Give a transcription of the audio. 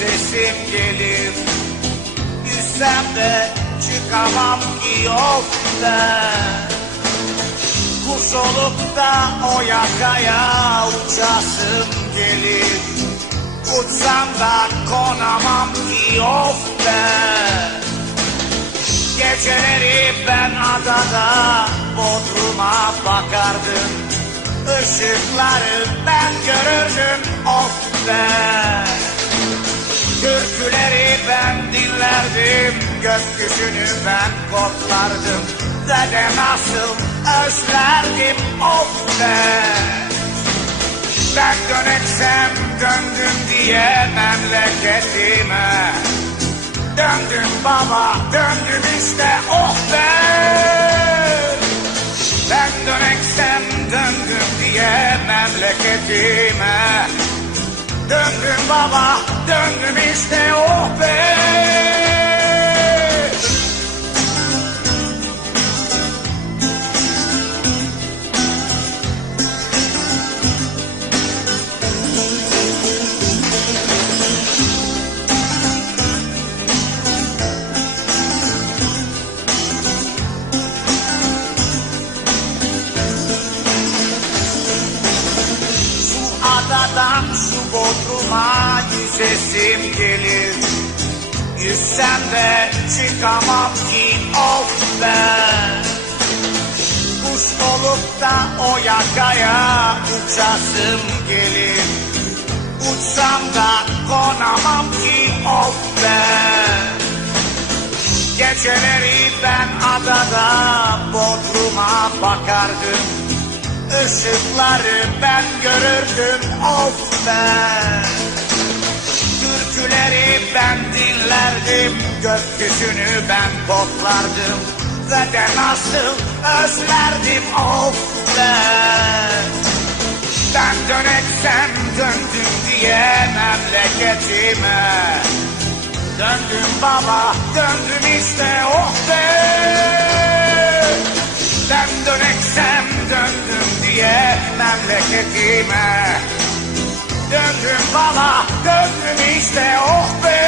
sesim gelir. Yüzsem de çıkamam ki yoldan Kuş olup da o yakaya uçasım gelir. Uçsam da konamam ki yoldan Geceleri ben adada Bodrum'a bakardım Işıkları ben görürdüm of be Türküleri ben dinlerdim Gökyüzünü ben koklardım Ve de nasıl özlerdim of be Ben döneksem döndüm diye memleketime Döndüm baba döndüm işte oh be Döneksem döndüm diye memleketime. Döndüm baba döndüm işte oh be şu bodruma yüzesim gelir. Yüzsem de çıkamam ki of be Kuş olup da o yakaya uçasım gelir. Uçsam da konamam ki of be Geceleri ben adada Bodrum'a bakardım Işıkları ben görürdüm of be Türküleri ben dinlerdim Gökyüzünü ben koklardım de nasıl özlerdim of be Ben döneksem döndüm diye memleketime. Döndüm baba döndüm işte oh be memleketime Döndüm baba döndüm işte oh be